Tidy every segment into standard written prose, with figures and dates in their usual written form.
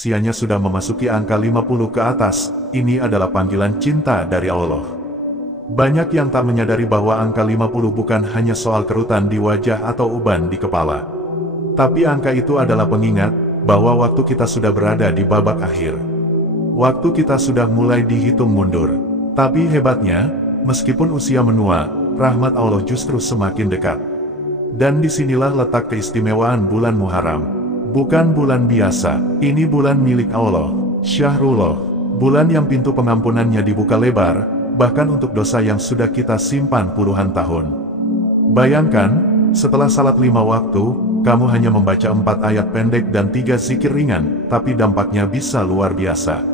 usianya sudah memasuki angka 50 ke atas, ini adalah panggilan cinta dari Allah. Banyak yang tak menyadari bahwa angka 50 bukan hanya soal kerutan di wajah atau uban di kepala. Tapi angka itu adalah pengingat bahwa waktu kita sudah berada di babak akhir. Waktu kita sudah mulai dihitung mundur. Tapi hebatnya, meskipun usia menua, rahmat Allah justru semakin dekat. Dan disinilah letak keistimewaan bulan Muharram. Bukan bulan biasa, ini bulan milik Allah, Syahrullah. Bulan yang pintu pengampunannya dibuka lebar, bahkan untuk dosa yang sudah kita simpan puluhan tahun. Bayangkan, setelah salat 5 waktu, kamu hanya membaca 4 ayat pendek dan 3 zikir ringan, tapi dampaknya bisa luar biasa.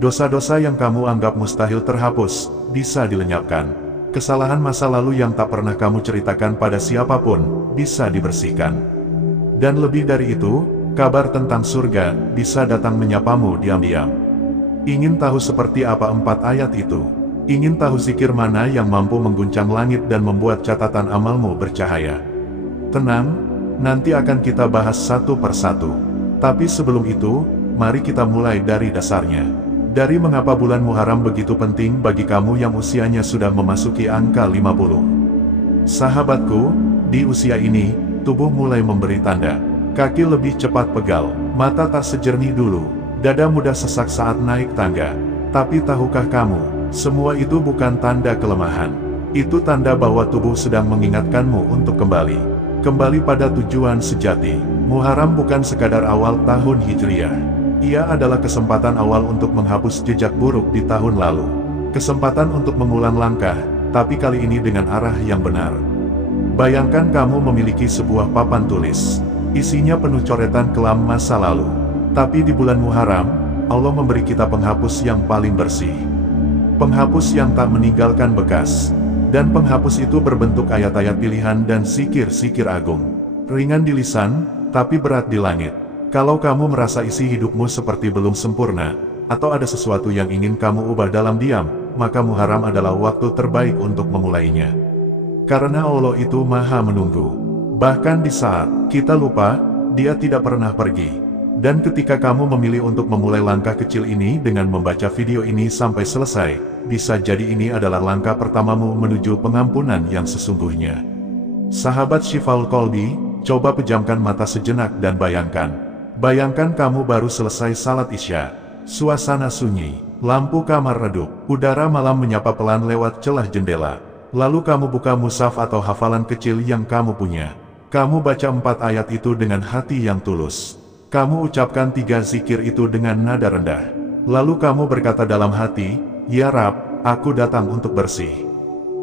Dosa-dosa yang kamu anggap mustahil terhapus, bisa dilenyapkan. Kesalahan masa lalu yang tak pernah kamu ceritakan pada siapapun, bisa dibersihkan. Dan lebih dari itu, kabar tentang surga, bisa datang menyapamu diam-diam. Ingin tahu seperti apa 4 ayat itu? Ingin tahu zikir mana yang mampu mengguncang langit dan membuat catatan amalmu bercahaya? Tenang, nanti akan kita bahas satu persatu. Tapi sebelum itu, mari kita mulai dari dasarnya. Dari mengapa bulan Muharram begitu penting bagi kamu yang usianya sudah memasuki angka 50. Sahabatku, di usia ini, tubuh mulai memberi tanda. Kaki lebih cepat pegal, mata tak sejernih dulu, dada mudah sesak saat naik tangga. Tapi tahukah kamu, semua itu bukan tanda kelemahan. Itu tanda bahwa tubuh sedang mengingatkanmu untuk kembali. Kembali pada tujuan sejati. Muharram bukan sekadar awal tahun Hijriah. Ia adalah kesempatan awal untuk menghapus jejak buruk di tahun lalu. Kesempatan untuk mengulang langkah, tapi kali ini dengan arah yang benar. Bayangkan kamu memiliki sebuah papan tulis. Isinya penuh coretan kelam masa lalu. Tapi di bulan Muharram, Allah memberi kita penghapus yang paling bersih. Penghapus yang tak meninggalkan bekas. Dan penghapus itu berbentuk ayat-ayat pilihan dan zikir-zikir agung. Ringan di lisan, tapi berat di langit. Kalau kamu merasa isi hidupmu seperti belum sempurna, atau ada sesuatu yang ingin kamu ubah dalam diam, maka Muharram adalah waktu terbaik untuk memulainya. Karena Allah itu maha menunggu. Bahkan di saat kita lupa, Dia tidak pernah pergi. Dan ketika kamu memilih untuk memulai langkah kecil ini dengan membaca video ini sampai selesai, bisa jadi ini adalah langkah pertamamu menuju pengampunan yang sesungguhnya. Sahabat Syifaul Qalbi, coba pejamkan mata sejenak dan bayangkan. Bayangkan kamu baru selesai salat Isya. Suasana sunyi, lampu kamar redup, udara malam menyapa pelan lewat celah jendela. Lalu kamu buka mushaf atau hafalan kecil yang kamu punya. Kamu baca 4 ayat itu dengan hati yang tulus. Kamu ucapkan 3 zikir itu dengan nada rendah. Lalu kamu berkata dalam hati, "Ya Rab, aku datang untuk bersih.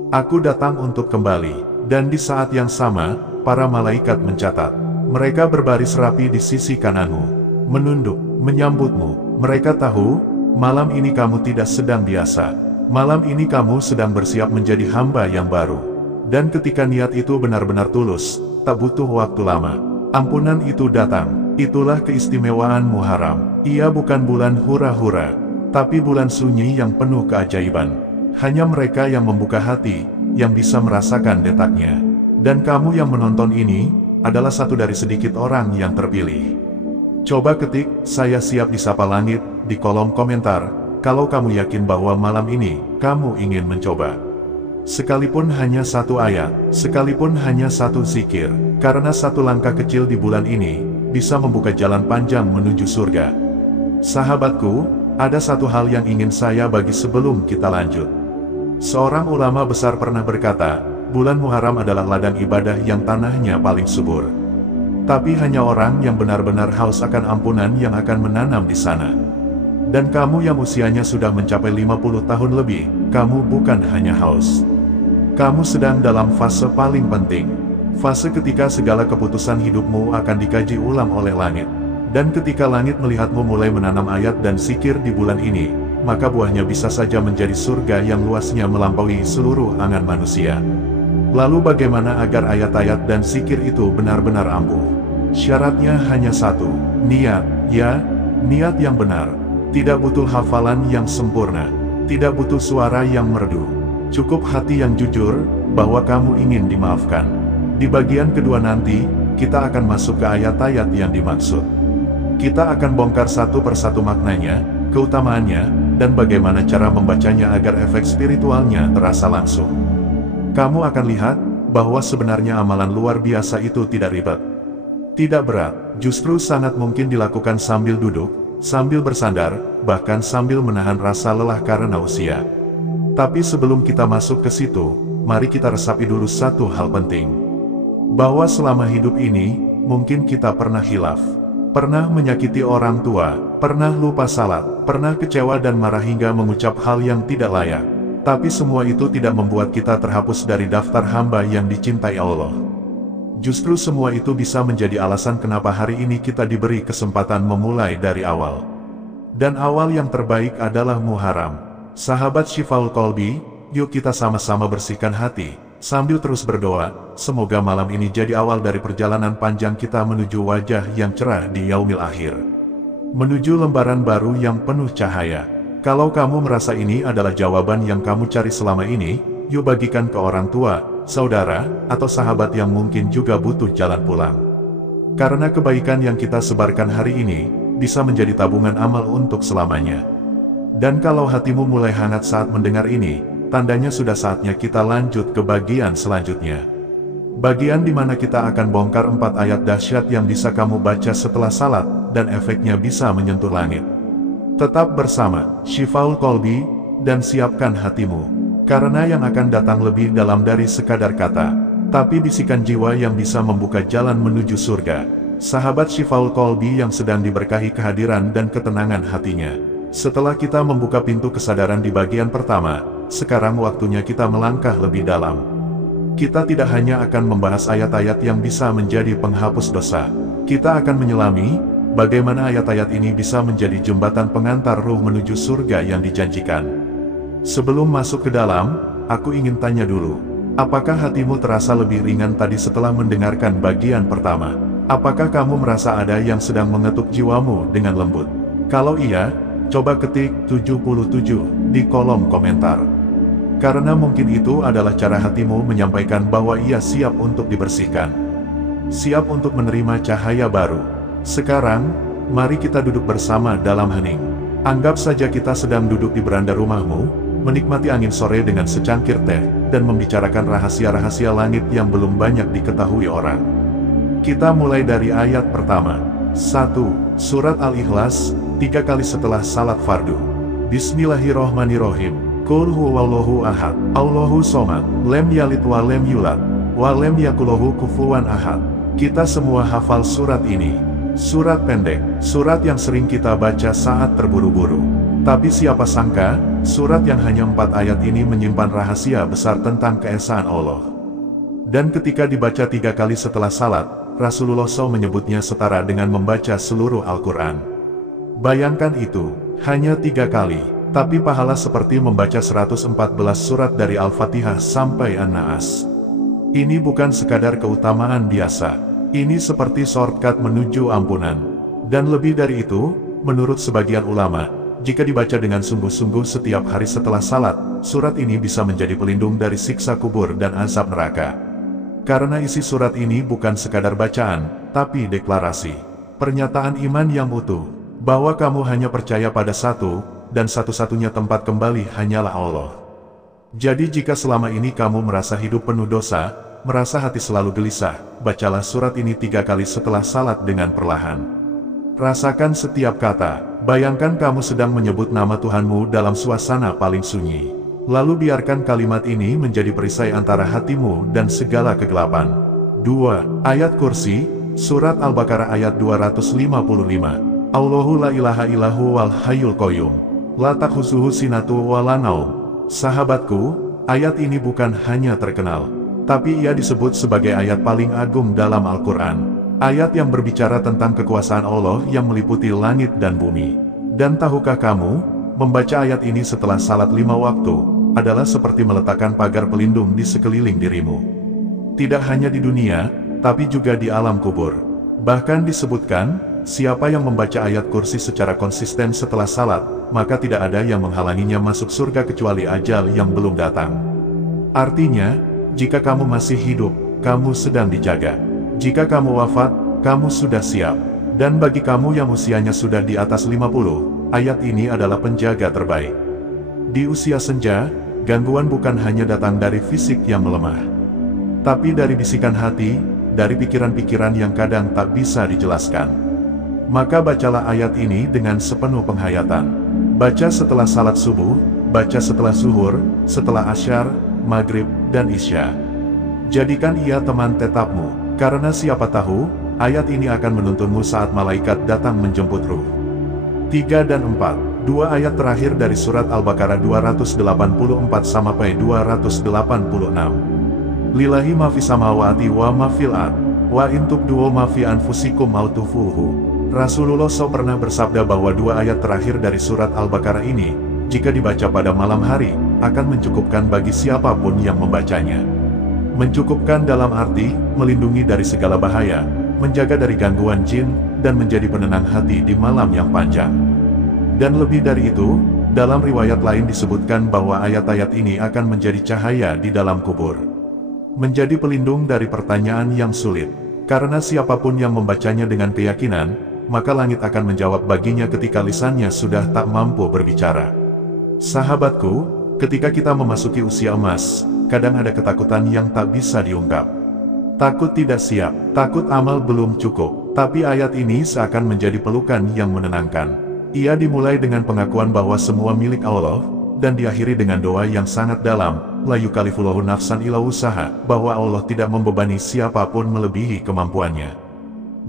Aku datang untuk kembali." Dan di saat yang sama, para malaikat mencatat. Mereka berbaris rapi di sisi kananmu, menunduk, menyambutmu. Mereka tahu, malam ini kamu tidak sedang biasa. Malam ini kamu sedang bersiap menjadi hamba yang baru. Dan ketika niat itu benar-benar tulus, tak butuh waktu lama. Ampunan itu datang. Itulah keistimewaan Muharram. Ia bukan bulan hura-hura, tapi bulan sunyi yang penuh keajaiban. Hanya mereka yang membuka hati, yang bisa merasakan detaknya. Dan kamu yang menonton ini, adalah satu dari sedikit orang yang terpilih. Coba ketik, "Saya siap disapa langit," di kolom komentar, kalau kamu yakin bahwa malam ini, kamu ingin mencoba. Sekalipun hanya 1 ayat, sekalipun hanya 1 zikir, karena 1 langkah kecil di bulan ini, bisa membuka jalan panjang menuju surga. Sahabatku, ada satu hal yang ingin saya bagi sebelum kita lanjut. Seorang ulama besar pernah berkata, bulan Muharram adalah ladang ibadah yang tanahnya paling subur. Tapi hanya orang yang benar-benar haus akan ampunan yang akan menanam di sana. Dan kamu yang usianya sudah mencapai 50 tahun lebih, kamu bukan hanya haus. Kamu sedang dalam fase paling penting. Fase ketika segala keputusan hidupmu akan dikaji ulang oleh langit. Dan ketika langit melihatmu mulai menanam ayat dan zikir di bulan ini, maka buahnya bisa saja menjadi surga yang luasnya melampaui seluruh angan manusia. Lalu bagaimana agar ayat-ayat dan zikir itu benar-benar ampuh? Syaratnya hanya 1, niat, ya, niat yang benar. Tidak butuh hafalan yang sempurna, tidak butuh suara yang merdu. Cukup hati yang jujur, bahwa kamu ingin dimaafkan. Di bagian kedua nanti, kita akan masuk ke ayat-ayat yang dimaksud. Kita akan bongkar satu persatu maknanya, keutamaannya, dan bagaimana cara membacanya agar efek spiritualnya terasa langsung. Kamu akan lihat bahwa sebenarnya amalan luar biasa itu tidak ribet, tidak berat, justru sangat mungkin dilakukan sambil duduk, sambil bersandar, bahkan sambil menahan rasa lelah karena usia. Tapi sebelum kita masuk ke situ, mari kita resapi dulu satu hal penting. Bahwa selama hidup ini, mungkin kita pernah khilaf, pernah menyakiti orang tua, pernah lupa salat, pernah kecewa dan marah hingga mengucap hal yang tidak layak. Tapi semua itu tidak membuat kita terhapus dari daftar hamba yang dicintai Allah. Justru semua itu bisa menjadi alasan kenapa hari ini kita diberi kesempatan memulai dari awal. Dan awal yang terbaik adalah Muharram. Sahabat Syifaul Qalbi, yuk kita sama-sama bersihkan hati, sambil terus berdoa, semoga malam ini jadi awal dari perjalanan panjang kita menuju wajah yang cerah di yaumil akhir. Menuju lembaran baru yang penuh cahaya. Kalau kamu merasa ini adalah jawaban yang kamu cari selama ini, yuk bagikan ke orang tua, saudara, atau sahabat yang mungkin juga butuh jalan pulang. Karena kebaikan yang kita sebarkan hari ini, bisa menjadi tabungan amal untuk selamanya. Dan kalau hatimu mulai hangat saat mendengar ini, tandanya sudah saatnya kita lanjut ke bagian selanjutnya. Bagian di mana kita akan bongkar 4 ayat dahsyat yang bisa kamu baca setelah salat, dan efeknya bisa menyentuh langit. Tetap bersama Syifaul Qalbi, dan siapkan hatimu. Karena yang akan datang lebih dalam dari sekadar kata, tapi bisikan jiwa yang bisa membuka jalan menuju surga. Sahabat Syifaul Qalbi yang sedang diberkahi kehadiran dan ketenangan hatinya. Setelah kita membuka pintu kesadaran di bagian pertama, sekarang waktunya kita melangkah lebih dalam. Kita tidak hanya akan membahas ayat-ayat yang bisa menjadi penghapus dosa. Kita akan menyelami bagaimana ayat-ayat ini bisa menjadi jembatan pengantar ruh menuju surga yang dijanjikan. Sebelum masuk ke dalam, aku ingin tanya dulu, apakah hatimu terasa lebih ringan tadi setelah mendengarkan bagian pertama? Apakah kamu merasa ada yang sedang mengetuk jiwamu dengan lembut? Kalau iya, coba ketik 77 di kolom komentar. Karena mungkin itu adalah cara hatimu menyampaikan bahwa ia siap untuk dibersihkan. Siap untuk menerima cahaya baru. Sekarang, mari kita duduk bersama dalam hening. Anggap saja kita sedang duduk di beranda rumahmu, menikmati angin sore dengan secangkir teh, dan membicarakan rahasia-rahasia langit yang belum banyak diketahui orang. Kita mulai dari ayat pertama. 1. Surat Al-Ikhlas, 3 kali setelah salat fardu. Bismillahirrohmanirrohim. Qul huwallahu ahad, Allahu somad, lem yalid wa lem yulad, wa lem yakulohu kufuwan ahad. Kita semua hafal surat ini. Surat pendek, surat yang sering kita baca saat terburu-buru. Tapi siapa sangka, surat yang hanya 4 ayat ini menyimpan rahasia besar tentang keesaan Allah. Dan ketika dibaca 3 kali setelah salat, Rasulullah SAW menyebutnya setara dengan membaca seluruh Al-Quran. Bayangkan itu, hanya 3 kali, tapi pahala seperti membaca 114 surat dari Al-Fatihah sampai An-Naas. Ini bukan sekadar keutamaan biasa, ini seperti shortcut menuju ampunan. Dan lebih dari itu, menurut sebagian ulama, jika dibaca dengan sungguh-sungguh setiap hari setelah salat, surat ini bisa menjadi pelindung dari siksa kubur dan azab neraka. Karena isi surat ini bukan sekadar bacaan, tapi deklarasi. Pernyataan iman yang utuh, bahwa kamu hanya percaya pada satu, dan satu-satunya tempat kembali hanyalah Allah. Jadi jika selama ini kamu merasa hidup penuh dosa, merasa hati selalu gelisah, bacalah surat ini 3 kali setelah salat dengan perlahan. Rasakan setiap kata, bayangkan kamu sedang menyebut nama Tuhanmu dalam suasana paling sunyi. Lalu biarkan kalimat ini menjadi perisai antara hatimu dan segala kegelapan. 2. Ayat Kursi, Surat Al-Baqarah ayat 255. Allahu la ilaha illahu wal hayyul qayyum, la takhusuhu sinatu wa la naum. Sahabatku, ayat ini bukan hanya terkenal, tapi ia disebut sebagai ayat paling agung dalam Al-Quran. Ayat yang berbicara tentang kekuasaan Allah yang meliputi langit dan bumi. Dan tahukah kamu, membaca ayat ini setelah salat 5 waktu, adalah seperti meletakkan pagar pelindung di sekeliling dirimu. Tidak hanya di dunia, tapi juga di alam kubur. Bahkan disebutkan, siapa yang membaca ayat Kursi secara konsisten setelah salat, maka tidak ada yang menghalanginya masuk surga kecuali ajal yang belum datang. Artinya, jika kamu masih hidup, kamu sedang dijaga. Jika kamu wafat, kamu sudah siap. Dan bagi kamu yang usianya sudah di atas 50, ayat ini adalah penjaga terbaik. Di usia senja, gangguan bukan hanya datang dari fisik yang melemah, tapi dari bisikan hati, dari pikiran-pikiran yang kadang tak bisa dijelaskan. Maka bacalah ayat ini dengan sepenuh penghayatan. Baca setelah salat subuh, baca setelah zuhur, setelah asyar, maghrib, dan isya. Jadikan ia teman tetapmu, karena siapa tahu, ayat ini akan menuntunmu saat malaikat datang menjemput ruh. 3 dan 4. Dua ayat terakhir dari surat Al-Baqarah 284-286. Lillahi ma fis samawati wa ma fil ard, wa in tubdu ma fi anfusikum aw tukhfuhu. Rasulullah SAW pernah bersabda bahwa dua ayat terakhir dari surat Al-Baqarah ini, jika dibaca pada malam hari, akan mencukupkan bagi siapapun yang membacanya. Mencukupkan dalam arti, melindungi dari segala bahaya, menjaga dari gangguan jin, dan menjadi penenang hati di malam yang panjang. Dan lebih dari itu, dalam riwayat lain disebutkan bahwa ayat-ayat ini akan menjadi cahaya di dalam kubur. Menjadi pelindung dari pertanyaan yang sulit. Karena siapapun yang membacanya dengan keyakinan, maka langit akan menjawab baginya ketika lisannya sudah tak mampu berbicara. Sahabatku, ketika kita memasuki usia emas, kadang ada ketakutan yang tak bisa diungkap. Takut tidak siap, takut amal belum cukup, tapi ayat ini seakan menjadi pelukan yang menenangkan. Ia dimulai dengan pengakuan bahwa semua milik Allah, dan diakhiri dengan doa yang sangat dalam, la yukallifullahu nafsan illa wusaha, bahwa Allah tidak membebani siapapun melebihi kemampuannya.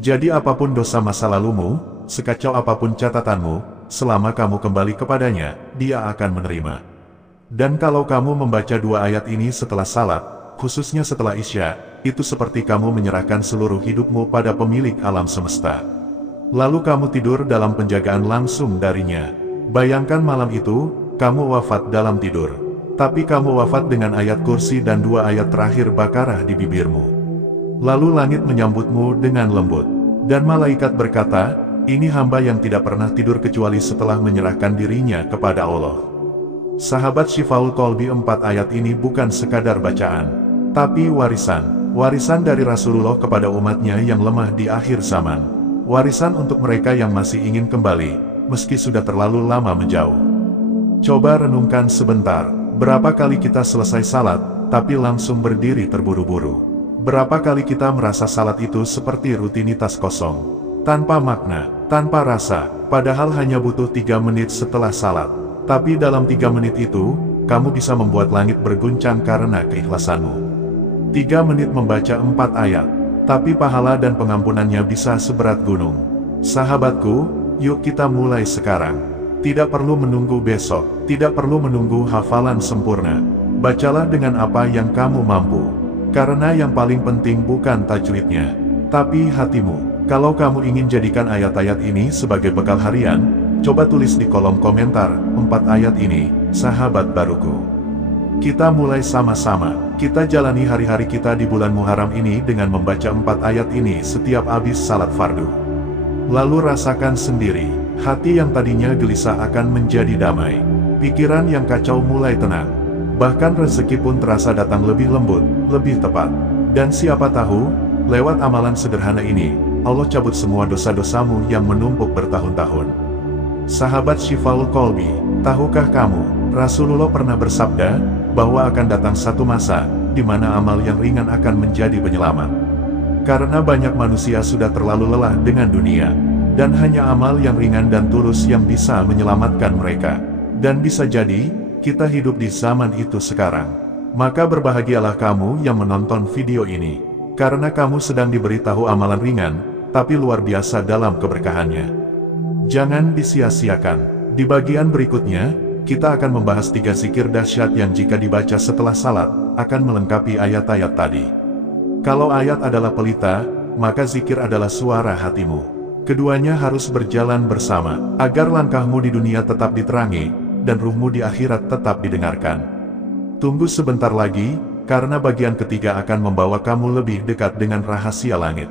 Jadi apapun dosa masa lalumu, sekacau apapun catatanmu, selama kamu kembali kepadanya, Dia akan menerima. Dan kalau kamu membaca dua ayat ini setelah salat, khususnya setelah isya, itu seperti kamu menyerahkan seluruh hidupmu pada pemilik alam semesta. Lalu kamu tidur dalam penjagaan langsung darinya. Bayangkan malam itu, kamu wafat dalam tidur. Tapi kamu wafat dengan ayat kursi dan dua ayat terakhir Baqarah di bibirmu. Lalu langit menyambutmu dengan lembut. Dan malaikat berkata, ini hamba yang tidak pernah tidur kecuali setelah menyerahkan dirinya kepada Allah. Sahabat Syifaul Qalbi, 4 ayat ini bukan sekadar bacaan, tapi warisan. Warisan dari Rasulullah kepada umatnya yang lemah di akhir zaman. Warisan untuk mereka yang masih ingin kembali, meski sudah terlalu lama menjauh. Coba renungkan sebentar, berapa kali kita selesai salat, tapi langsung berdiri terburu-buru. Berapa kali kita merasa salat itu seperti rutinitas kosong, tanpa makna, tanpa rasa, padahal hanya butuh 3 menit setelah salat. Tapi dalam 3 menit itu, kamu bisa membuat langit berguncang karena keikhlasanmu. 3 menit membaca 4 ayat, tapi pahala dan pengampunannya bisa seberat gunung. Sahabatku, yuk kita mulai sekarang. Tidak perlu menunggu besok, tidak perlu menunggu hafalan sempurna. Bacalah dengan apa yang kamu mampu. Karena yang paling penting bukan tajwidnya, tapi hatimu. Kalau kamu ingin jadikan ayat-ayat ini sebagai bekal harian, coba tulis di kolom komentar, 4 ayat ini, sahabat baruku. Kita mulai sama-sama, kita jalani hari-hari kita di bulan Muharram ini dengan membaca 4 ayat ini setiap habis salat fardu. Lalu rasakan sendiri, hati yang tadinya gelisah akan menjadi damai. Pikiran yang kacau mulai tenang. Bahkan rezeki pun terasa datang lebih lembut, lebih tepat. Dan siapa tahu, lewat amalan sederhana ini, Allah cabut semua dosa-dosamu yang menumpuk bertahun-tahun. Sahabat Syifaul Qalbi, tahukah kamu, Rasulullah pernah bersabda, bahwa akan datang satu masa, di mana amal yang ringan akan menjadi penyelamat. Karena banyak manusia sudah terlalu lelah dengan dunia, dan hanya amal yang ringan dan tulus yang bisa menyelamatkan mereka. Dan bisa jadi, kita hidup di zaman itu sekarang. Maka berbahagialah kamu yang menonton video ini, karena kamu sedang diberitahu amalan ringan, tapi luar biasa dalam keberkahannya. Jangan disia-siakan. Di bagian berikutnya, kita akan membahas 3 zikir dahsyat yang jika dibaca setelah salat, akan melengkapi ayat-ayat tadi. Kalau ayat adalah pelita, maka zikir adalah suara hatimu. Keduanya harus berjalan bersama, agar langkahmu di dunia tetap diterangi, dan ruhmu di akhirat tetap didengarkan. Tunggu sebentar lagi, karena bagian ketiga akan membawa kamu lebih dekat dengan rahasia langit.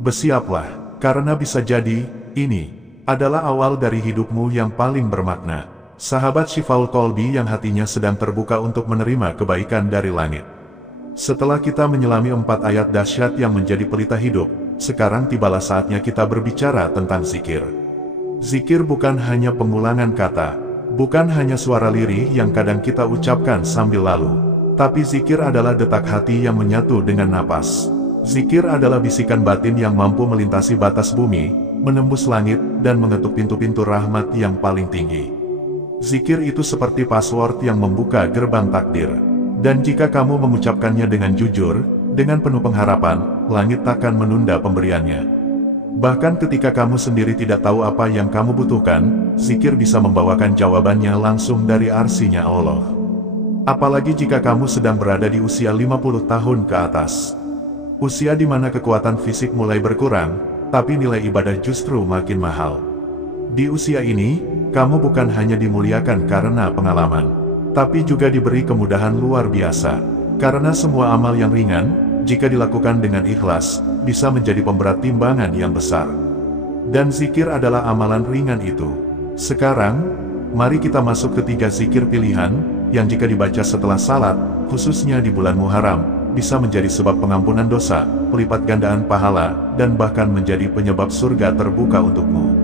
Bersiaplah, karena bisa jadi, ini adalah awal dari hidupmu yang paling bermakna. Sahabat Syifaul Qalbi yang hatinya sedang terbuka untuk menerima kebaikan dari langit. Setelah kita menyelami 4 ayat dahsyat yang menjadi pelita hidup, sekarang tibalah saatnya kita berbicara tentang zikir. Zikir bukan hanya pengulangan kata, bukan hanya suara lirih yang kadang kita ucapkan sambil lalu, tapi zikir adalah detak hati yang menyatu dengan napas. Zikir adalah bisikan batin yang mampu melintasi batas bumi, menembus langit, dan mengetuk pintu-pintu rahmat yang paling tinggi. Zikir itu seperti password yang membuka gerbang takdir. Dan jika kamu mengucapkannya dengan jujur, dengan penuh pengharapan, langit takkan menunda pemberiannya. Bahkan ketika kamu sendiri tidak tahu apa yang kamu butuhkan, zikir bisa membawakan jawabannya langsung dari arsinya Allah. Apalagi jika kamu sedang berada di usia 50 tahun ke atas. Usia di mana kekuatan fisik mulai berkurang, tapi nilai ibadah justru makin mahal. Di usia ini, kamu bukan hanya dimuliakan karena pengalaman, tapi juga diberi kemudahan luar biasa. Karena semua amal yang ringan, jika dilakukan dengan ikhlas, bisa menjadi pemberat timbangan yang besar. Dan zikir adalah amalan ringan itu. Sekarang, mari kita masuk ke 3 zikir pilihan, yang jika dibaca setelah salat, khususnya di bulan Muharram, bisa menjadi sebab pengampunan dosa, pelipat gandaan pahala, dan bahkan menjadi penyebab surga terbuka untukmu.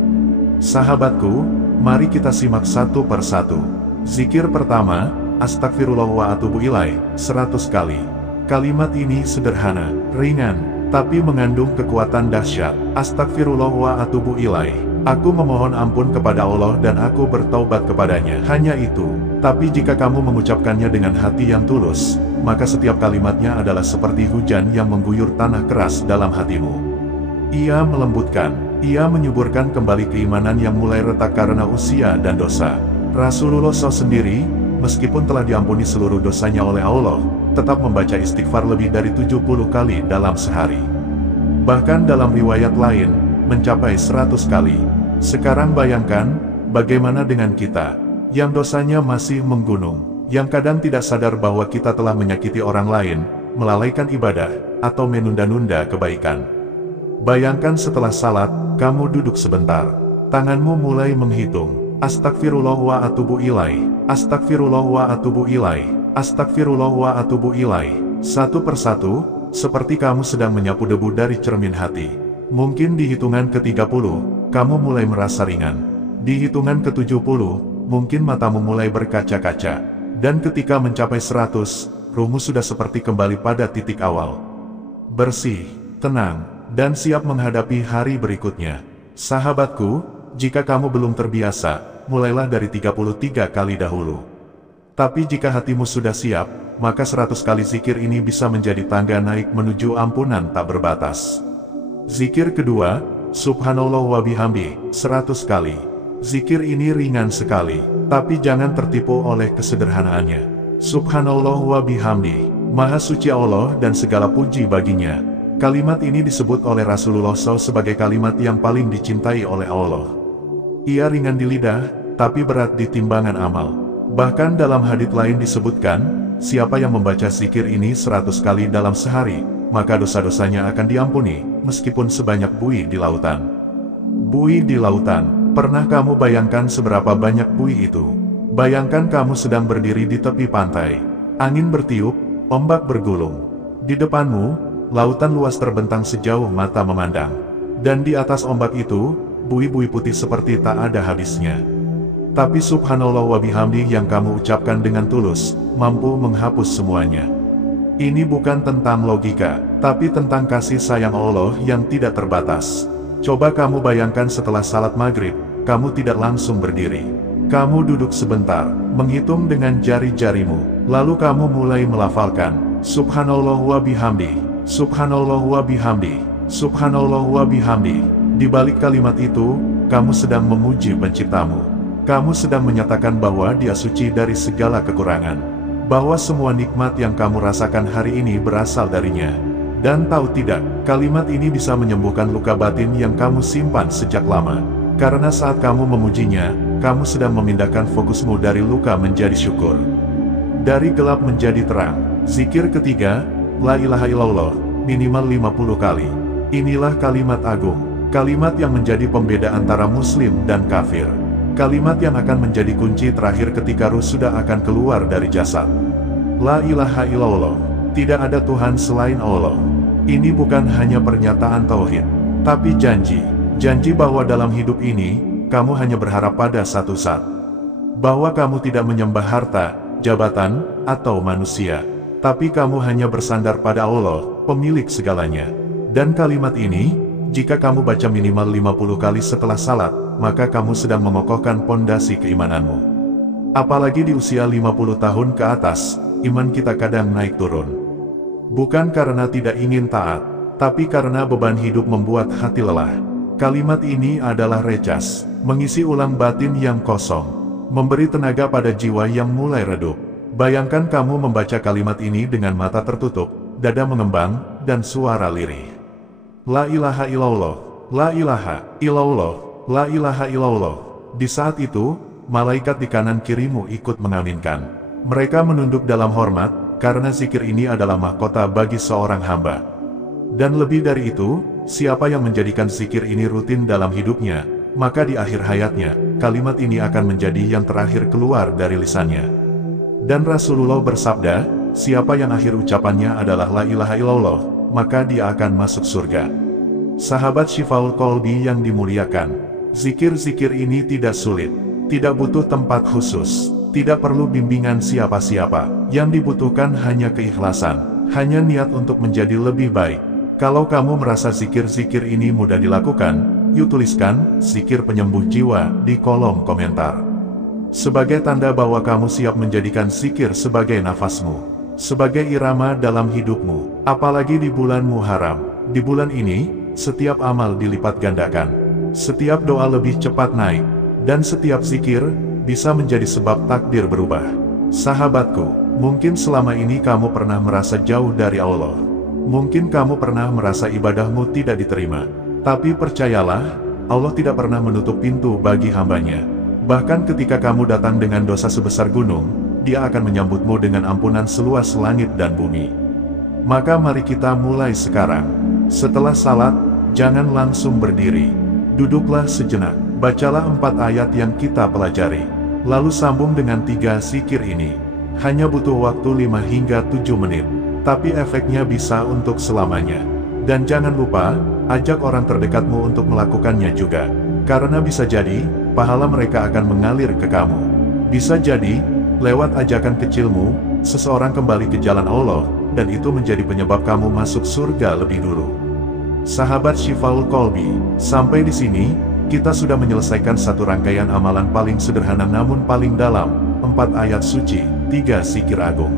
Sahabatku, mari kita simak satu per satu. Zikir pertama, Astagfirullah wa atubu ilaih, 100 kali. Kalimat ini sederhana, ringan, tapi mengandung kekuatan dahsyat. Astagfirullah wa atubu ilaih. Aku memohon ampun kepada Allah dan aku bertaubat kepadanya. Hanya itu. Tapi jika kamu mengucapkannya dengan hati yang tulus, maka setiap kalimatnya adalah seperti hujan yang mengguyur tanah keras dalam hatimu. Ia melembutkan, ia menyuburkan kembali keimanan yang mulai retak karena usia dan dosa. Rasulullah SAW sendiri, meskipun telah diampuni seluruh dosanya oleh Allah, tetap membaca istighfar lebih dari 70 kali dalam sehari. Bahkan dalam riwayat lain, mencapai 100 kali. Sekarang bayangkan, bagaimana dengan kita, yang dosanya masih menggunung, yang kadang tidak sadar bahwa kita telah menyakiti orang lain, melalaikan ibadah, atau menunda-nunda kebaikan. Bayangkan setelah salat, kamu duduk sebentar, tanganmu mulai menghitung, Astagfirullah wa atubu ilaih, Astagfirullah wa atubu ilaih. Astagfirullah wa atubu ilaih. Satu persatu, seperti kamu sedang menyapu debu dari cermin hati. Mungkin di hitungan ke-30, kamu mulai merasa ringan. Di hitungan ke-70, mungkin matamu mulai berkaca-kaca. Dan ketika mencapai 100, ruhmu sudah seperti kembali pada titik awal. Bersih, tenang, dan siap menghadapi hari berikutnya. Sahabatku, jika kamu belum terbiasa, mulailah dari 33 kali dahulu. Tapi jika hatimu sudah siap, maka 100 kali zikir ini bisa menjadi tangga naik menuju ampunan tak berbatas. Zikir kedua, Subhanallah wa bihamdi, 100 kali. Zikir ini ringan sekali, tapi jangan tertipu oleh kesederhanaannya. Subhanallah wa bihamdi, Maha Suci Allah dan segala puji baginya. Kalimat ini disebut oleh Rasulullah SAW sebagai kalimat yang paling dicintai oleh Allah. Ia ringan di lidah, tapi berat di timbangan amal. Bahkan dalam hadits lain disebutkan, siapa yang membaca zikir ini 100 kali dalam sehari, maka dosa-dosanya akan diampuni, meskipun sebanyak buih di lautan. Buih di lautan, pernah kamu bayangkan seberapa banyak buih itu? Bayangkan kamu sedang berdiri di tepi pantai, angin bertiup, ombak bergulung. Di depanmu, lautan luas terbentang sejauh mata memandang. Dan di atas ombak itu, buih-buih putih seperti tak ada habisnya. Tapi subhanallah wa bihamdi yang kamu ucapkan dengan tulus, mampu menghapus semuanya. Ini bukan tentang logika, tapi tentang kasih sayang Allah yang tidak terbatas. Coba kamu bayangkan setelah salat maghrib, kamu tidak langsung berdiri. Kamu duduk sebentar, menghitung dengan jari-jarimu, lalu kamu mulai melafalkan, subhanallah wa bihamdi, subhanallah wa bihamdi, subhanallah wa bihamdi. Di balik kalimat itu, kamu sedang memuji penciptamu. Kamu sedang menyatakan bahwa Dia suci dari segala kekurangan. Bahwa semua nikmat yang kamu rasakan hari ini berasal darinya. Dan tahu tidak, kalimat ini bisa menyembuhkan luka batin yang kamu simpan sejak lama. Karena saat kamu memujinya, kamu sedang memindahkan fokusmu dari luka menjadi syukur. Dari gelap menjadi terang. Zikir ketiga, La ilaha illallah, minimal 50 kali. Inilah kalimat agung. Kalimat yang menjadi pembeda antara muslim dan kafir. Kalimat yang akan menjadi kunci terakhir ketika ruh sudah akan keluar dari jasad. La ilaha illallah. Tidak ada Tuhan selain Allah. Ini bukan hanya pernyataan tauhid, tapi janji. Janji bahwa dalam hidup ini, kamu hanya berharap pada satu zat. Bahwa kamu tidak menyembah harta, jabatan, atau manusia. Tapi kamu hanya bersandar pada Allah, pemilik segalanya. Dan kalimat ini, jika kamu baca minimal 50 kali setelah salat, maka kamu sedang mengokohkan pondasi keimananmu. Apalagi di usia 50 tahun ke atas, iman kita kadang naik turun. Bukan karena tidak ingin taat, tapi karena beban hidup membuat hati lelah. Kalimat ini adalah recas, mengisi ulang batin yang kosong, memberi tenaga pada jiwa yang mulai redup. Bayangkan kamu membaca kalimat ini dengan mata tertutup, dada mengembang, dan suara lirih. La ilaha illallah, la ilaha illallah, la ilaha illallah. Di saat itu, malaikat di kanan kirimu ikut mengaminkan. Mereka menunduk dalam hormat, karena zikir ini adalah mahkota bagi seorang hamba. Dan lebih dari itu, siapa yang menjadikan zikir ini rutin dalam hidupnya, maka di akhir hayatnya, kalimat ini akan menjadi yang terakhir keluar dari lisannya. Dan Rasulullah bersabda, siapa yang akhir ucapannya adalah la ilaha illallah, maka dia akan masuk surga. Sahabat Syifaul Qalbi yang dimuliakan, zikir-zikir ini tidak sulit, tidak butuh tempat khusus, tidak perlu bimbingan siapa-siapa. Yang dibutuhkan hanya keikhlasan, hanya niat untuk menjadi lebih baik. Kalau kamu merasa zikir-zikir ini mudah dilakukan, yuk tuliskan zikir penyembuh jiwa di kolom komentar. Sebagai tanda bahwa kamu siap menjadikan zikir sebagai nafasmu, sebagai irama dalam hidupmu, apalagi di bulan Muharram. Di bulan ini, setiap amal dilipat gandakan, setiap doa lebih cepat naik, dan setiap zikir bisa menjadi sebab takdir berubah. Sahabatku, mungkin selama ini kamu pernah merasa jauh dari Allah. Mungkin kamu pernah merasa ibadahmu tidak diterima. Tapi percayalah, Allah tidak pernah menutup pintu bagi hambanya. Bahkan ketika kamu datang dengan dosa sebesar gunung, Dia akan menyambutmu dengan ampunan seluas langit dan bumi. Maka mari kita mulai sekarang. Setelah salat, jangan langsung berdiri. Duduklah sejenak, bacalah 4 ayat yang kita pelajari. Lalu sambung dengan 3 zikir ini. Hanya butuh waktu 5 hingga 7 menit. Tapi efeknya bisa untuk selamanya. Dan jangan lupa, ajak orang terdekatmu untuk melakukannya juga. Karena bisa jadi, pahala mereka akan mengalir ke kamu. Bisa jadi, lewat ajakan kecilmu, seseorang kembali ke jalan Allah, dan itu menjadi penyebab kamu masuk surga lebih dulu. Sahabat Syifaul Qalbi, sampai di sini, kita sudah menyelesaikan satu rangkaian amalan paling sederhana namun paling dalam, 4 ayat suci, 3 zikir agung.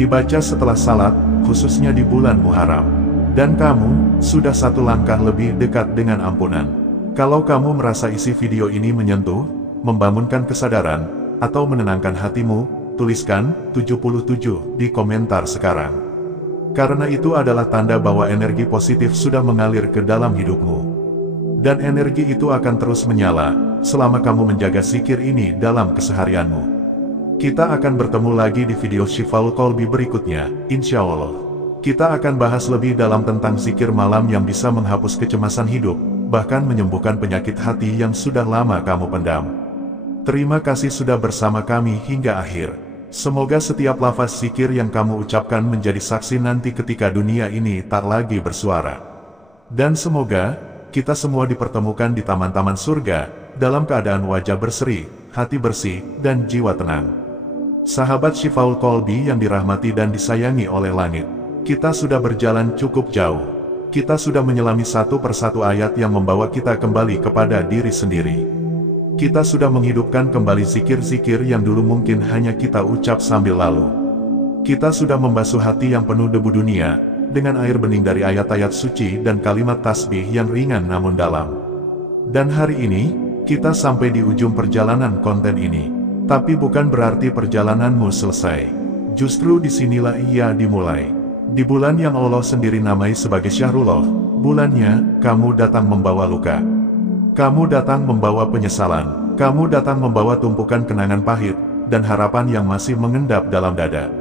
Dibaca setelah salat, khususnya di bulan Muharram. Dan kamu, sudah satu langkah lebih dekat dengan ampunan. Kalau kamu merasa isi video ini menyentuh, membangunkan kesadaran, atau menenangkan hatimu, tuliskan 77 di komentar sekarang. Karena itu adalah tanda bahwa energi positif sudah mengalir ke dalam hidupmu. Dan energi itu akan terus menyala, selama kamu menjaga zikir ini dalam keseharianmu. Kita akan bertemu lagi di video Syifaul Qalbi berikutnya, insya Allah. Kita akan bahas lebih dalam tentang zikir malam yang bisa menghapus kecemasan hidup, bahkan menyembuhkan penyakit hati yang sudah lama kamu pendam. Terima kasih sudah bersama kami hingga akhir. Semoga setiap lafaz zikir yang kamu ucapkan menjadi saksi nanti ketika dunia ini tak lagi bersuara. Dan semoga, kita semua dipertemukan di taman-taman surga, dalam keadaan wajah berseri, hati bersih, dan jiwa tenang. Sahabat Syifaul Qalbi yang dirahmati dan disayangi oleh langit. Kita sudah berjalan cukup jauh. Kita sudah menyelami satu persatu ayat yang membawa kita kembali kepada diri sendiri. Kita sudah menghidupkan kembali zikir-zikir yang dulu mungkin hanya kita ucap sambil lalu. Kita sudah membasuh hati yang penuh debu dunia, dengan air bening dari ayat-ayat suci dan kalimat tasbih yang ringan namun dalam. Dan hari ini, kita sampai di ujung perjalanan konten ini. Tapi bukan berarti perjalananmu selesai. Justru disinilah ia dimulai. Di bulan yang Allah sendiri namai sebagai Syahrullah, bulannya, kamu datang membawa luka. Kamu datang membawa penyesalan. Kamu datang membawa tumpukan kenangan pahit, dan harapan yang masih mengendap dalam dada.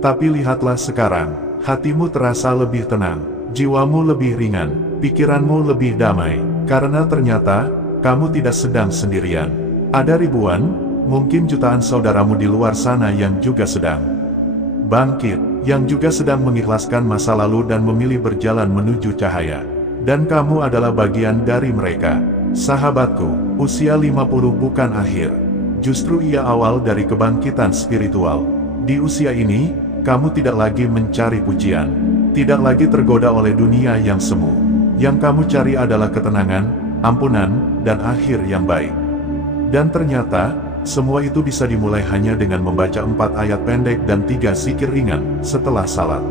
Tapi lihatlah sekarang, hatimu terasa lebih tenang, jiwamu lebih ringan, pikiranmu lebih damai, karena ternyata, kamu tidak sedang sendirian. Ada ribuan, mungkin jutaan saudaramu di luar sana yang juga sedang bangkit. yang juga sedang mengikhlaskan masa lalu dan memilih berjalan menuju cahaya. Dan kamu adalah bagian dari mereka. Sahabatku, usia 50 bukan akhir. Justru ia awal dari kebangkitan spiritual. Di usia ini, kamu tidak lagi mencari pujian. Tidak lagi tergoda oleh dunia yang semu. Yang kamu cari adalah ketenangan, ampunan, dan akhir yang baik. Dan ternyata, semua itu bisa dimulai hanya dengan membaca 4 ayat pendek dan 3 zikir ringan setelah salat.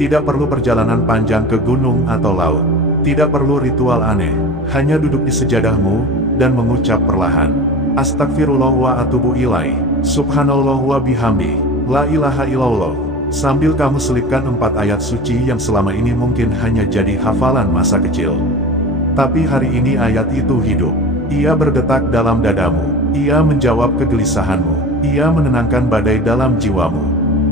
Tidak perlu perjalanan panjang ke gunung atau laut. Tidak perlu ritual aneh. Hanya duduk di sejadahmu dan mengucap perlahan. Astagfirullah wa atubu ilaih. Subhanallah wa bihamdi. La ilaha illallah. Sambil kamu selipkan 4 ayat suci yang selama ini mungkin hanya jadi hafalan masa kecil. Tapi hari ini ayat itu hidup. Ia berdetak dalam dadamu. Ia menjawab kegelisahanmu. Ia menenangkan badai dalam jiwamu.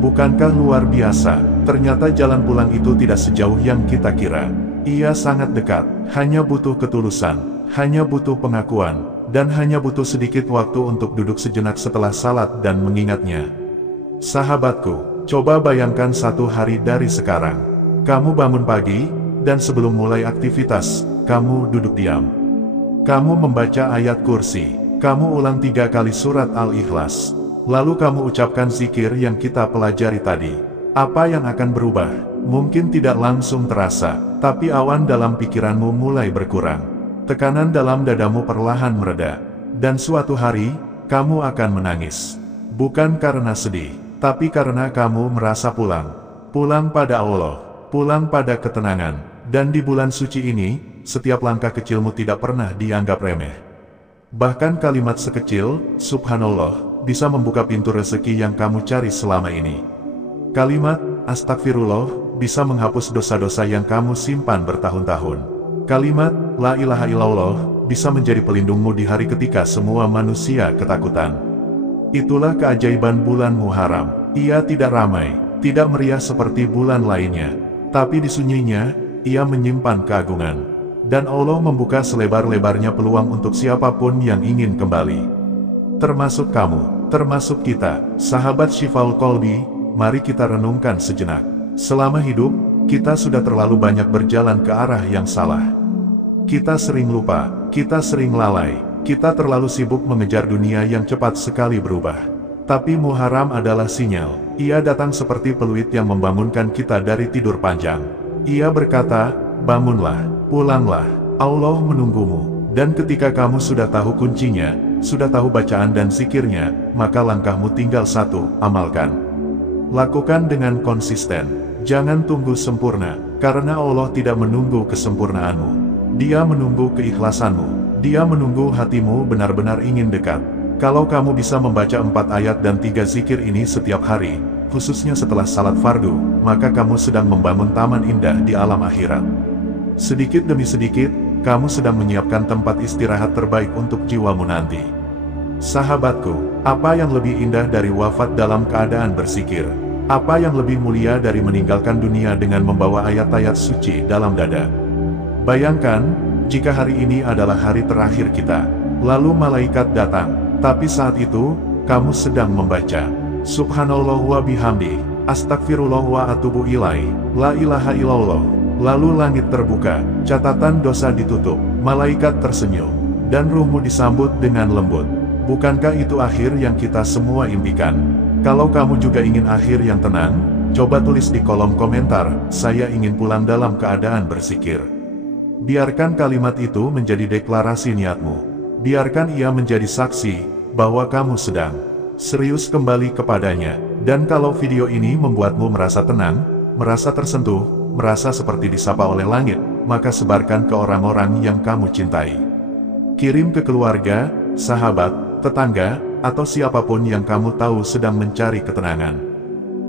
Bukankah luar biasa? Ternyata jalan pulang itu tidak sejauh yang kita kira. Ia sangat dekat. Hanya butuh ketulusan. Hanya butuh pengakuan. Dan hanya butuh sedikit waktu untuk duduk sejenak setelah salat dan mengingatnya. Sahabatku, coba bayangkan satu hari dari sekarang. Kamu bangun pagi, dan sebelum mulai aktivitas, kamu duduk diam. Kamu membaca ayat kursi. Kamu ulang 3 kali surat Al-Ikhlas. Lalu kamu ucapkan zikir yang kita pelajari tadi. Apa yang akan berubah? Mungkin tidak langsung terasa, tapi awan dalam pikiranmu mulai berkurang. Tekanan dalam dadamu perlahan mereda. Dan suatu hari, kamu akan menangis. Bukan karena sedih, tapi karena kamu merasa pulang. Pulang pada Allah, pulang pada ketenangan. Dan di bulan suci ini, setiap langkah kecilmu tidak pernah dianggap remeh. Bahkan kalimat sekecil, Subhanallah, bisa membuka pintu rezeki yang kamu cari selama ini. Kalimat, Astagfirullah, bisa menghapus dosa-dosa yang kamu simpan bertahun-tahun. Kalimat, La ilaha illallah, bisa menjadi pelindungmu di hari ketika semua manusia ketakutan. Itulah keajaiban bulan Muharram. Ia tidak ramai, tidak meriah seperti bulan lainnya. Tapi di sunyinya, ia menyimpan keagungan. Dan Allah membuka selebar-lebarnya peluang untuk siapapun yang ingin kembali. Termasuk kamu, termasuk kita, sahabat Syifaul Qalbi, mari kita renungkan sejenak. Selama hidup, kita sudah terlalu banyak berjalan ke arah yang salah. Kita sering lupa, kita sering lalai, kita terlalu sibuk mengejar dunia yang cepat sekali berubah. Tapi Muharram adalah sinyal. Ia datang seperti peluit yang membangunkan kita dari tidur panjang. Ia berkata, bangunlah, pulanglah, Allah menunggumu. Dan ketika kamu sudah tahu kuncinya, sudah tahu bacaan dan zikirnya, maka langkahmu tinggal satu, amalkan. Lakukan dengan konsisten. Jangan tunggu sempurna, karena Allah tidak menunggu kesempurnaanmu. Dia menunggu keikhlasanmu. Dia menunggu hatimu benar-benar ingin dekat. Kalau kamu bisa membaca 4 ayat dan 3 zikir ini setiap hari, khususnya setelah salat fardu, maka kamu sedang membangun taman indah di alam akhirat. Sedikit demi sedikit, kamu sedang menyiapkan tempat istirahat terbaik untuk jiwamu nanti. Sahabatku, apa yang lebih indah dari wafat dalam keadaan berzikir? Apa yang lebih mulia dari meninggalkan dunia dengan membawa ayat-ayat suci dalam dada? Bayangkan, jika hari ini adalah hari terakhir kita, lalu malaikat datang, tapi saat itu, kamu sedang membaca Subhanallah wa bihamdi, Astagfirullah wa atubu ilaih, La ilaha illallah. Lalu langit terbuka, catatan dosa ditutup, malaikat tersenyum, dan ruhmu disambut dengan lembut. Bukankah itu akhir yang kita semua impikan? Kalau kamu juga ingin akhir yang tenang, coba tulis di kolom komentar, saya ingin pulang dalam keadaan berzikir. Biarkan kalimat itu menjadi deklarasi niatmu. Biarkan ia menjadi saksi bahwa kamu sedang serius kembali kepadanya. Dan kalau video ini membuatmu merasa tenang, merasa tersentuh, merasa seperti disapa oleh langit, maka sebarkan ke orang-orang yang kamu cintai. Kirim ke keluarga, sahabat, tetangga, atau siapapun yang kamu tahu sedang mencari ketenangan.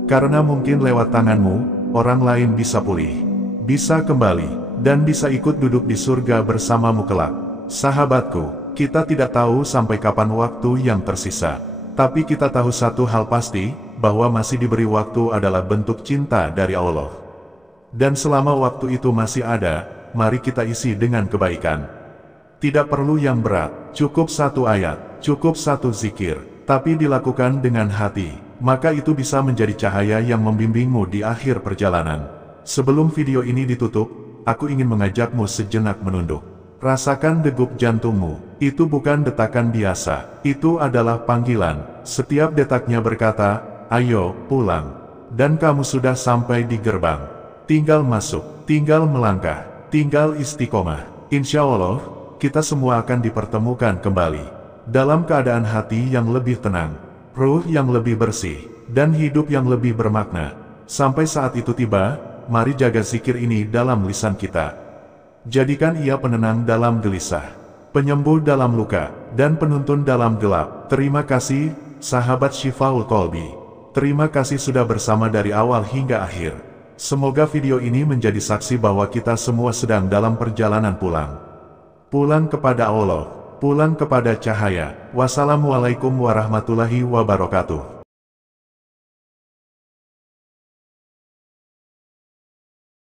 Karena mungkin lewat tanganmu, orang lain bisa pulih, bisa kembali, dan bisa ikut duduk di surga bersamamu kelak. Sahabatku, kita tidak tahu sampai kapan waktu yang tersisa. Tapi kita tahu satu hal pasti, bahwa masih diberi waktu adalah bentuk cinta dari Allah. Dan selama waktu itu masih ada, mari kita isi dengan kebaikan. Tidak perlu yang berat, cukup 1 ayat, cukup 1 zikir, tapi dilakukan dengan hati. maka itu bisa menjadi cahaya yang membimbingmu di akhir perjalanan. Sebelum video ini ditutup, aku ingin mengajakmu sejenak menunduk. Rasakan degup jantungmu, itu bukan detakan biasa, itu adalah panggilan. Setiap detaknya berkata, ayo, pulang. Dan kamu sudah sampai di gerbang. Tinggal masuk, tinggal melangkah, tinggal istiqomah. Insya Allah, kita semua akan dipertemukan kembali. Dalam keadaan hati yang lebih tenang, ruh yang lebih bersih, dan hidup yang lebih bermakna. Sampai saat itu tiba, mari jaga zikir ini dalam lisan kita. Jadikan ia penenang dalam gelisah, penyembuh dalam luka, dan penuntun dalam gelap. Terima kasih, sahabat Syifaul Qalbi. Terima kasih sudah bersama dari awal hingga akhir. Semoga video ini menjadi saksi bahwa kita semua sedang dalam perjalanan pulang. Pulang kepada Allah, pulang kepada cahaya. Wassalamualaikum warahmatullahi wabarakatuh.